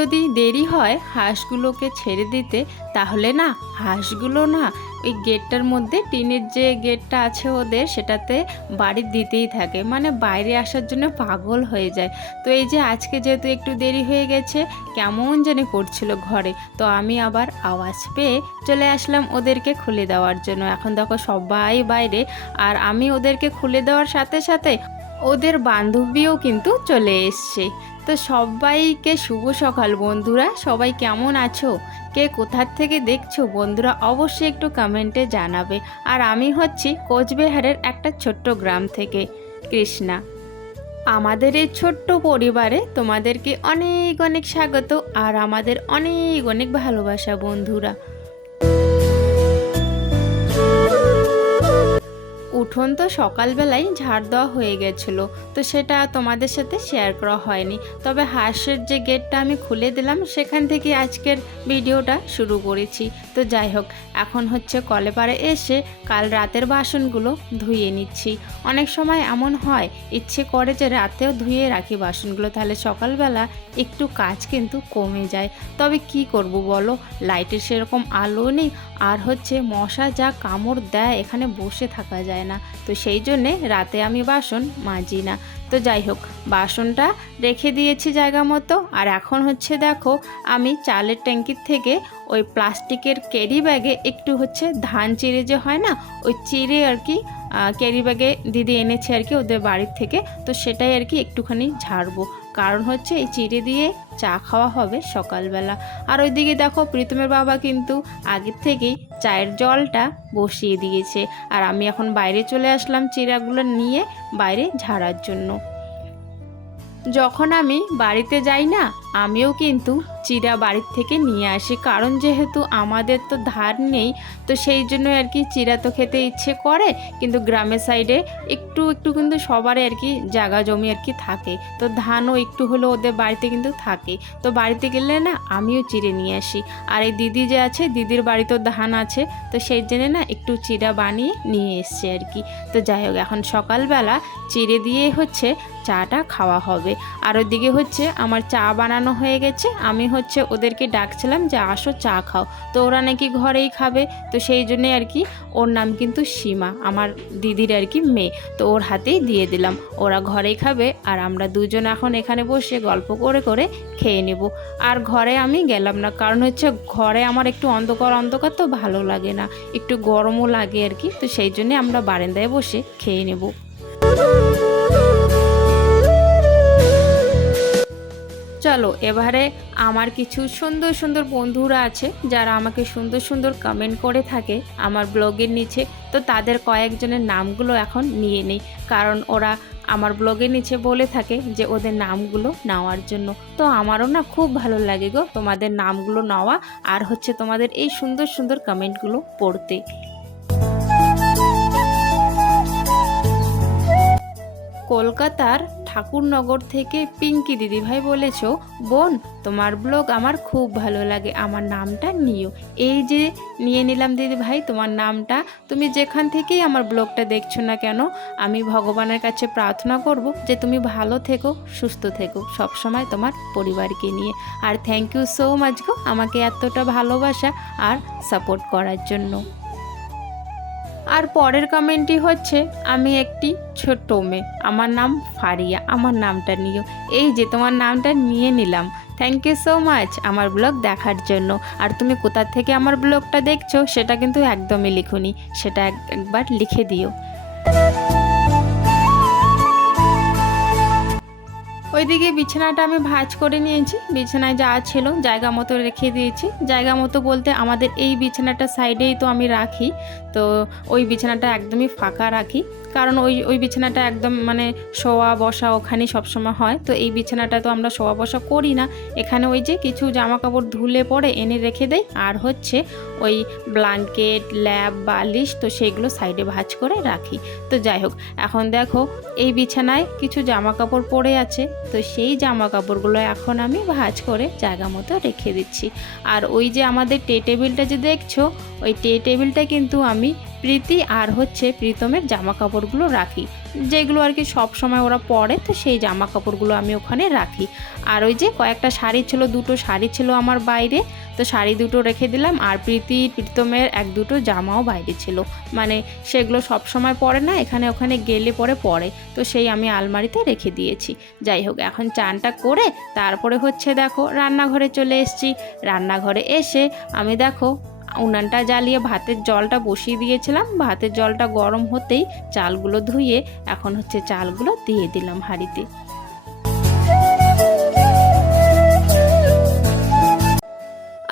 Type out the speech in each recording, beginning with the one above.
যদি দেরি হয় হাঁসগুলোকে ছেড়ে দিতে, তাহলে না, হাঁসগুলো না ওই গেটটার মধ্যে টিনের যে গেটটা আছে ওদের সেটাতে বাড়ি দিতেই থাকে। মানে বাইরে আসার জন্য পাগল হয়ে যায়। তো এই যে আজকে যেহেতু একটু দেরি হয়ে গেছে, কেমন জানি করছিল ঘরে। তো আমি আবার আওয়াজ পেয়ে চলে আসলাম ওদেরকে খুলে দেওয়ার জন্য। এখন দেখো সবাই বাইরে আর আমি ওদেরকে খুলে দেওয়ার সাথে সাথে ওদের বান্ধবীও কিন্তু চলে এসছে। তো সবাইকে শুভ সকাল বন্ধুরা। সবাই কেমন আছো? কে কোথার থেকে দেখছ? বন্ধুরা অবশ্যই একটু কমেন্টে জানাবে। আর আমি হচ্ছি কোচবিহারের একটা ছোট্ট গ্রাম থেকে কৃষ্ণা। আমাদের এই ছোট্ট পরিবারে তোমাদেরকে অনেক অনেক স্বাগত আর আমাদের অনেক অনেক ভালোবাসা বন্ধুরা। উঠোন তো সকালবেলায় ঝাড় দেওয়া হয়ে গেছিল, তো সেটা তোমাদের সাথে শেয়ার করা হয়নি। তবে হাঁসের যে গেটটা আমি খুলে দিলাম, সেখান থেকে আজকের ভিডিওটা শুরু করেছি। তো যাই হোক, এখন হচ্ছে কলে পারে এসে কাল রাতের বাসনগুলো ধুয়ে নিচ্ছি। অনেক সময় এমন হয়, ইচ্ছে করে যে রাতেও ধুয়ে রাখি বাসনগুলো, তাহলে সকালবেলা একটু কাজ কিন্তু কমে যায়। তবে কি করব বলো? লাইটের সেরকম আলো নেই, আর হচ্ছে মশা যা কামড় দেয়, এখানে বসে থাকা যায় না। তো সেই জন্যে রাতে আমি বাসন মাজি না। তো যাই হোক, বাসনটা রেখে দিয়েছি জায়গা মতো। আর এখন হচ্ছে দেখো, আমি চালের ট্যাঙ্কির থেকে ওই প্লাস্টিকের ক্যারি ব্যাগে একটু হচ্ছে ধান চিড়ে যে হয় না, ওই চিড়ে আর কি ক্যারি ব্যাগে দিদি এনেছে আর কি ওদের বাড়ির থেকে। তো সেটাই আর কি একটুখানি ঝাড়বো। কারণ হচ্ছে এই চিড়ে দিয়ে চা খাওয়া হবে সকালবেলা। আর ওইদিকে দেখো প্রীতমের বাবা কিন্তু আগের থেকেই চায়ের জলটা বসিয়ে দিয়েছে। আর আমি এখন বাইরে চলে আসলাম চিড়াগুলো নিয়ে বাইরে ঝাড়ার জন্য। যখন আমি বাড়িতে যাই না আমিও কিন্তু চিরা বাড়ির থেকে নিয়ে আসি। কারণ যেহেতু আমাদের তো ধার নেই, তো সেই জন্য আর কি চিরা তো খেতে ইচ্ছে করে, কিন্তু গ্রামের সাইডে একটু একটু কিন্তু সবারই আর কি জায়গা জমি আর কি থাকে। তো ধানও একটু হলো ওদের বাড়িতে কিন্তু থাকে। তো বাড়িতে গেলে না আমিও চিড়ে নিয়ে আসি। আর এই দিদি যে আছে, দিদির বাড়িতেও ধান আছে, তো সেই জন্য না একটু চিরা বানিয়ে নিয়ে এসছে আর কি। তো যাই হোক, এখন সকালবেলা চিড়ে দিয়ে হচ্ছে চাটা খাওয়া হবে। আর ওদিকে হচ্ছে আমার চা বানানো হয়ে গেছে। আমি হচ্ছে ওদেরকে ডাকছিলাম যে, আসো চা খাও। তো ওরা নাকি ঘরেই খাবে। তো সেই জন্যে আর কি ওর নাম কিন্তু সীমা, আমার দিদির আর কি মেয়ে। তো ওর হাতেই দিয়ে দিলাম। ওরা ঘরেই খাবে আর আমরা দুজন এখন এখানে বসে গল্প করে করে খেয়ে নেব। আর ঘরে আমি গেলাম না, কারণ হচ্ছে ঘরে আমার একটু অন্ধকার অন্ধকার তো ভালো লাগে না। একটু গরমও লাগে আর কি। তো সেই জন্যে আমরা বারান্দায় বসে খেয়ে নেব। চলো, এবারে আমার কিছু সুন্দর সুন্দর বন্ধুরা আছে, যারা আমাকে সুন্দর সুন্দর কমেন্ট করে থাকে আমার ব্লগের নিচে। তো তাদের কয়েকজনের নামগুলো এখন নিয়ে নেই, কারণ ওরা আমার ব্লগের নিচে বলে থাকে যে ওদের নামগুলো নেওয়ার জন্য। তো আমারও না খুব ভালো লাগে গো তোমাদের নামগুলো নেওয়া আর হচ্ছে তোমাদের এই সুন্দর সুন্দর কমেন্টগুলো পড়তে। কলকাতার ঠাকুরনগর থেকে পিঙ্কি দিদিভাই বলেছ, বোন, তোমার ব্লগ আমার খুব ভালো লাগে, আমার নামটা নিও। এই যে নিয়ে নিলাম দিদিভাই, তোমার নামটা, তুমি যেখান থেকেই আমার ব্লগটা দেখছ না কেন, আমি ভগবানের কাছে প্রার্থনা করব যে তুমি ভালো থেকো, সুস্থ থেকো সবসময় তোমার পরিবারকে নিয়ে। আর থ্যাংক ইউ সো মাচ গো, আমাকে এতটা ভালোবাসা আর সাপোর্ট করার জন্য। আর পরের কমেন্টটি হচ্ছে, আমি একটি ছোট্ট মেয়ে। আমার নাম ফারিয়া, আমার নামটা নিও। এই যে, তোমার নামটা নিয়ে নিলাম। থ্যাংক ইউ সো মাচ আমার ব্লগ দেখার জন্য। আর তুমি কোথা থেকে আমার ব্লগটা দেখছ, সেটা কিন্তু একদমই লিখুনি, সেটা এক- একবার লিখে দিও। ওইদিকে বিছানাটা আমি ভাজ করে নিয়েছি। বিছানায় যা ছিল জায়গা মতো রেখে দিয়েছি। জায়গা মতো বলতে আমাদের এই বিছানাটা সাইডেই তো আমি রাখি। তো ওই বিছানাটা একদমই ফাঁকা রাখি। কারণ ওই ওই বিছানাটা একদম মানে শোয়া বসা ওখানেই সবসময় হয়। তো এই বিছানাটা তো আমরা শোয়া বসা করি না। এখানে ওই যে কিছু জামা কাপড় ধুলে পরে এনে রেখে দেয় আর হচ্ছে ওই ব্লাঙ্কেট ল্যাব বালিশ তো সেগুলো সাইডে ভাঁজ করে রাখি। তো যাই হোক, এখন দেখো এই বিছানায় কিছু জামা কাপড় পড়ে আছে। তো সেই জামা কাপড়গুলো এখন আমি ভাজ করে জায়গা মতো রেখে দিচ্ছি। আর ওই যে আমাদের টে টেবিলটা যে দেখছ, ওই টে টেবিলটা কিন্তু আমি প্রীতি আর হচ্ছে প্রীতমের জামা কাপড়গুলো রাখি। যেগুলো আর কি সব সময় ওরা পরে, তো সেই জামা কাপড়গুলো আমি ওখানে রাখি। আর ওই যে কয়েকটা শাড়ি ছিল, দুটো শাড়ি ছিল আমার বাইরে, তো শাড়ি দুটো রেখে দিলাম। আর প্রীতি, প্রীতমের এক দুটো জামাও বাইরে ছিল। মানে সেগুলো সব সময় পরে না, এখানে ওখানে গেলে পরে পরে। তো সেই আমি আলমারিতে রেখে দিয়েছি। যাই হোক, এখন চানটা করে তারপরে হচ্ছে দেখো রান্নাঘরে চলে এসেছি। রান্নাঘরে এসে আমি দেখো উনানটা জ্বালিয়ে ভাতের জলটা বসিয়ে দিয়েছিলাম। ভাতের জলটা গরম হতেই চালগুলো ধুয়ে এখন হচ্ছে চালগুলো দিয়ে দিলাম হাঁড়িতে।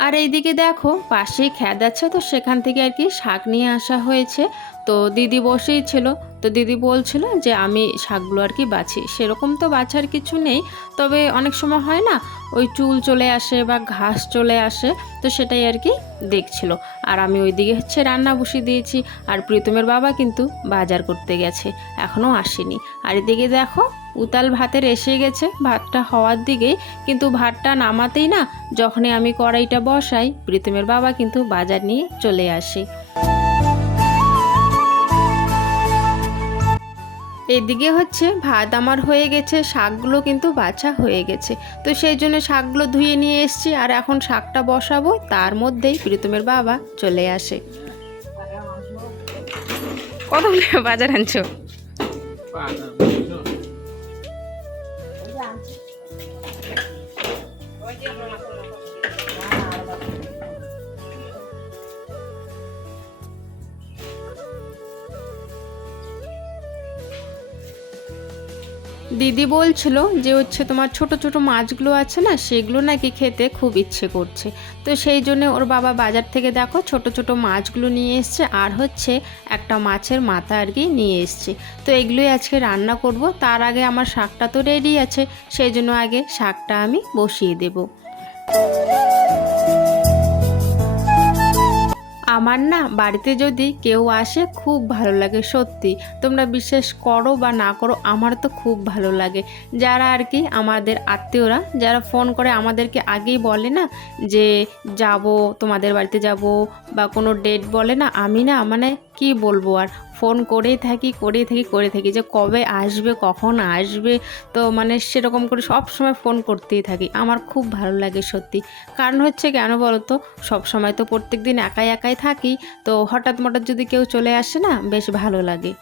আর এইদিকে দেখো পাশেই খ্যাদ আছে তো, সেখান থেকে আর কি শাক নিয়ে আসা হয়েছে। তো দিদি বসেই ছিল। তো দিদি বলছিল যে, আমি শাকগুলো আর কি বাছি। সেরকম তো বাছার কিছু নেই। তবে অনেক সময় হয় না, ওই চুল চলে আসে বা ঘাস চলে আসে, তো সেটাই আর কি দেখছিল। আর আমি ওইদিকে হচ্ছে রান্না বসিয়ে দিয়েছি। আর প্রীতমের বাবা কিন্তু বাজার করতে গেছে, এখনও আসেনি। আর এদিকে দেখো উতাল ভাতের এসে গেছে, ভাতটা হওয়ার দিকেই কিন্তু ভাতটা নামাতেই না, যখনই আমি কড়াইটা বসাই, প্রীতমের বাবা কিন্তু বাজার নিয়ে চলে আসে। এদিকে হচ্ছে ভাত আমার হয়ে গেছে, শাকগুলো কিন্তু বাছা হয়ে গেছে। তো সেই জন্য শাকগুলো ধুয়ে নিয়ে এসেছি, আর এখন শাকটা বসাবো, তার মধ্যেই প্রীতমের বাবা চলে আসে। কতগুলো বাজার আনছো? দিদি বলছিল যে হচ্ছে তোমার ছোট ছোট মাছগুলো আছে না, সেগুলো নাকি খেতে খুব ইচ্ছে করছে। তো সেই জন্য ওর বাবা বাজার থেকে দেখো ছোট ছোট মাছগুলো নিয়ে এসছে আর হচ্ছে একটা মাছের মাথা আর কি নিয়ে এসছে। তো এগুলোই আজকে রান্না করব। তার আগে আমার শাকটা তো রেডি আছে, সেই জন্য আগে শাকটা আমি বসিয়ে দেবো। আমার না বাড়িতে যদি কেউ আসে খুব ভালো লাগে, সত্যি। তোমরা বিশ্বাস করো বা না করো, আমার তো খুব ভালো লাগে। যারা আর কি আমাদের আত্মীয়রা, যারা ফোন করে আমাদেরকে আগেই বলে না যে, যাব, তোমাদের বাড়িতে যাব বা কোনো ডেট বলে না, আমি না মানে কি বলব আর? ফোন করেই থাকি করেই থাকি করে থাকি। যে কবে আসবে, কখন আসবে, তো মানে সেরকম করে সব সময় ফোন করতেই থাকি। আমার খুব ভালো লাগে সত্যি। কারণ হচ্ছে কেন বলো তো সব সময় তো প্রত্যেক দিন একাই একাই থাকি, তো হঠাৎ মঠাৎ যদি কেউ চলে আসে না, বেশ ভালো লাগে।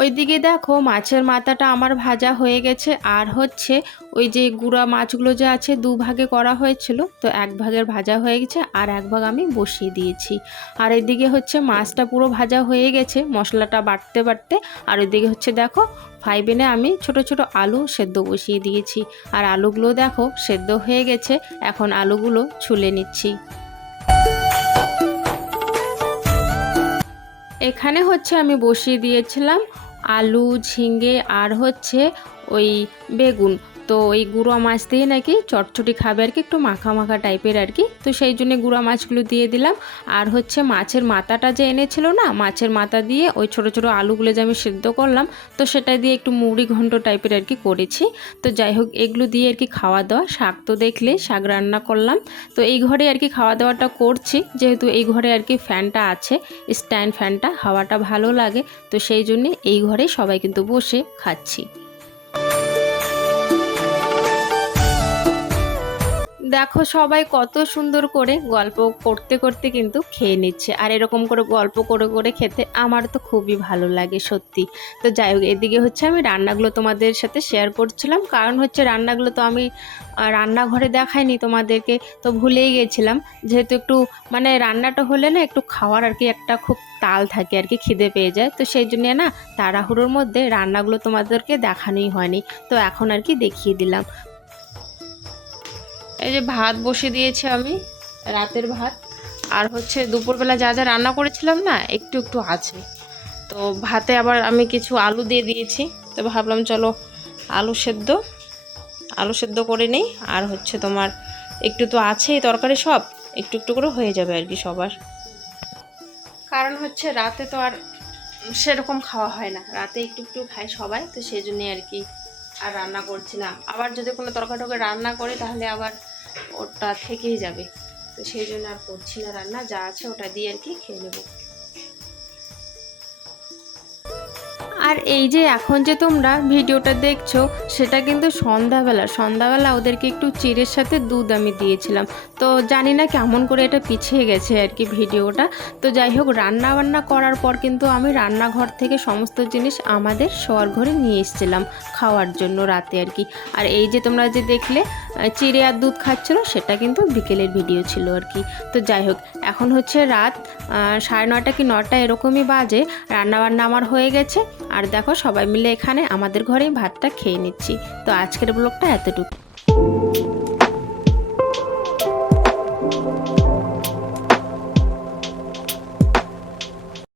ওইদিকে দেখো মাছের মাথাটা আমার ভাজা হয়ে গেছে। আর হচ্ছে ওই যে গুঁড়া মাছগুলো যে আছে দু ভাগে করা হয়েছিল, তো এক ভাগের ভাজা হয়ে গেছে আর এক ভাগ আমি বসিয়ে দিয়েছি। আর এদিকে হচ্ছে মাছটা পুরো ভাজা হয়ে গেছে মশলাটা বাটতে বাটতে। আর ওইদিকে হচ্ছে দেখো ফাইভেনে আমি ছোট ছোট আলু সেদ্ধ বসিয়ে দিয়েছি। আর আলুগুলো দেখো সেদ্ধ হয়ে গেছে, এখন আলুগুলো ছুলে নিচ্ছি। এখানে হচ্ছে আমি বসিয়ে দিয়েছিলাম আলু ঝিঙ্গে আর হচ্ছে ওই বেগুন। তো এই গুঁড়ো মাছ দিয়ে নাকি চটচটি খাবে আর কি, একটু মাখা মাখা টাইপের আর কি। তো সেই জন্য গুঁড়া মাছগুলো দিয়ে দিলাম। আর হচ্ছে মাছের মাথাটা যে এনেছিল না, মাছের মাথা দিয়ে ওই ছোট ছোট আলুগুলো যে আমি সিদ্ধ করলাম, তো সেটা দিয়ে একটু মুড়ি ঘন্ট টাইপের আর কি করেছি। তো যাই হোক, এগুলো দিয়ে আর কি খাওয়া দাওয়া। শাক তো দেখলে, শাক রান্না করলাম। তো এই ঘরে আর কি খাওয়া দাওয়াটা করছি, যেহেতু এই ঘরে আর কি ফ্যানটা আছে, স্ট্যান্ড ফ্যানটা, হাওয়াটা ভালো লাগে। তো সেই জন্যে এই ঘরে সবাই কিন্তু বসে খাচ্ছি। দেখো সবাই কত সুন্দর করে গল্প করতে করতে কিন্তু খেয়ে নিচ্ছে। আর এরকম করে গল্প করে করে খেতে আমার তো খুবই ভালো লাগে সত্যি। তো যাই হোক, এদিকে হচ্ছে আমি রান্নাগুলো তোমাদের সাথে শেয়ার করছিলাম। কারণ হচ্ছে রান্নাগুলো তো আমি রান্নাঘরে দেখাইনি তোমাদেরকে, তো ভুলেই গেছিলাম। যেহেতু একটু মানে রান্নাটা হলে না একটু খাওয়ার আর কি একটা খুব তাল থাকে আর কি, খিদে পেয়ে যায়। তো সেই জন্য না তাড়াহুড়োর মধ্যে রান্নাগুলো তোমাদেরকে দেখানোই হয়নি। তো এখন আর কি দেখিয়ে দিলাম। এই যে ভাত বসিয়ে দিয়েছি আমি, রাতের ভাত। আর হচ্ছে দুপুরবেলা যা যা রান্না করেছিলাম না, একটু একটু আছে। তো ভাতে আবার আমি কিছু আলু দিয়ে দিয়েছি, তো ভাবলাম চলো আলু সেদ্ধ আলু সেদ্ধ করে নিই। আর হচ্ছে তোমার একটু তো আছেই তরকারি সব, একটু একটু করে হয়ে যাবে আর কি সবার। কারণ হচ্ছে রাতে তো আর সেরকম খাওয়া হয় না, রাতে একটু একটু খায় সবাই, তো সেই জন্যই আর কি আর রান্না করছি না। আবার যদি কোনো তরকারি টরকা রান্না করি, তাহলে আবার ওটা থেকেই যাবে। তো সেই জন্য আর করছি না রান্না, যা আছে ওটা দিয়ে আর কি খেয়ে নেব। আর এই যে এখন যে তোমরা ভিডিওটা দেখছ, সেটা কিন্তু সন্ধ্যাবেলা। সন্ধ্যাবেলা ওদেরকে একটু চিড়ের সাথে দুধ আমি দিয়েছিলাম। তো জানি না কেমন করে এটা পিছিয়ে গেছে আর কি ভিডিওটা। তো যাই হোক রান্না বান্না করার পর কিন্তু আমি রান্নাঘর থেকে সমস্ত জিনিস আমাদের শোয়ার ঘরে নিয়ে এসেছিলাম খাওয়ার জন্য রাতে আর কি। আর এই যে তোমরা যে দেখলে চিড়ে আর দুধ খাচ্ছিলো, সেটা কিন্তু বিকেলের ভিডিও ছিল আর কি। তো যাই হোক, এখন হচ্ছে রাত সাড়ে নটা কি নটা এরকমই বাজে। রান্নাবান্না আমার হয়ে গেছে। আর দেখো সবাই মিলে এখানে আমাদের ঘরেই ভাতটা খেয়ে নিচ্ছি। তো আজকের ব্লগটা এতটুকু।